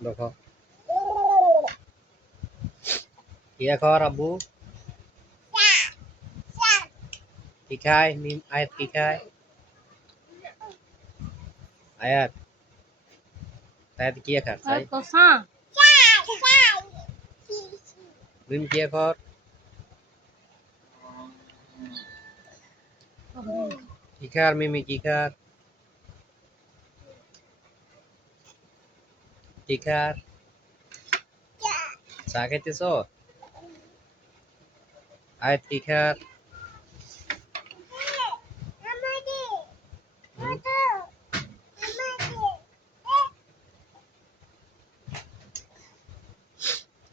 দেখো ইয়া খাওয়ার আব্বু কি খায় মিম আয়াত কি খায় আয়াত আয়াত কি খায় মিম কি খাওয়ার কি খায় মিমি কি খায় কি খায় চা খাইতেছ আয়াত কি খায়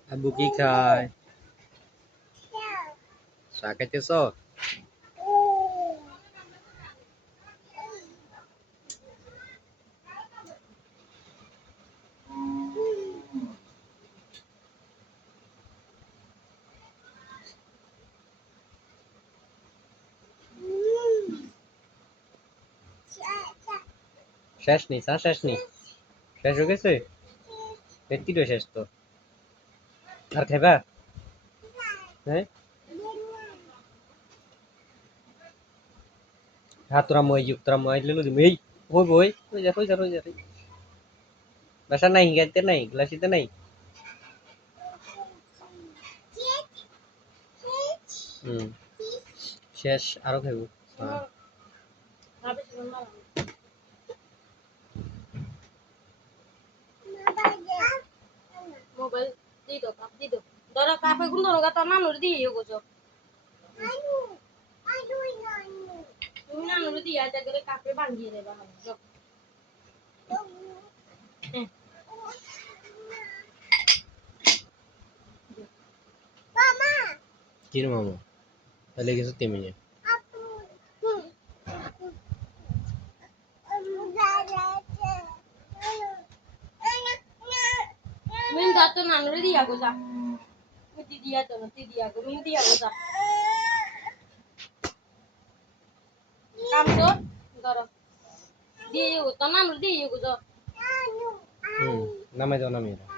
আব্বু কি খায় চা খাইতেছ শেষ নেই চা শেষ নেই শেষ হয়ে গেছে ব্যক্তিটা শেষ তো আর খাইবা হ্যাঁ হ্যাঁ তোরা মই লেলো দিম এই ওই যা বাসা নাই গাইতে নাই গ্লাসিতে নাই হুম শেষ আরো খাইব মোবাইল দি দো ধরো কাপে গুলো ধরো তা নানুর দি ইয়ে গোছো তুমি নানুর দি আটা করে কাপে ভাঙিয়ে দেবা কি রে মামা তাহলে কিছু তেমনি মিন দাতো নানুর দি আগো যা দিদিয়া গো মিন দিয়া গো যা কাম তো ধরো দিয়ে ইয়ে তো নানুর দি ইয়ে গোছো নামাই দাও নামিয়ে দাও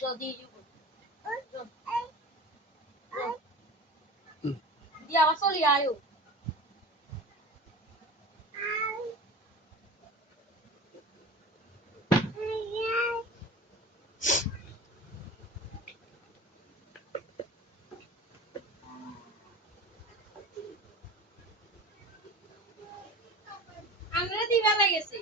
যদি দিয়া আবার চলি আয়ো আমরা দিবা লাগেছে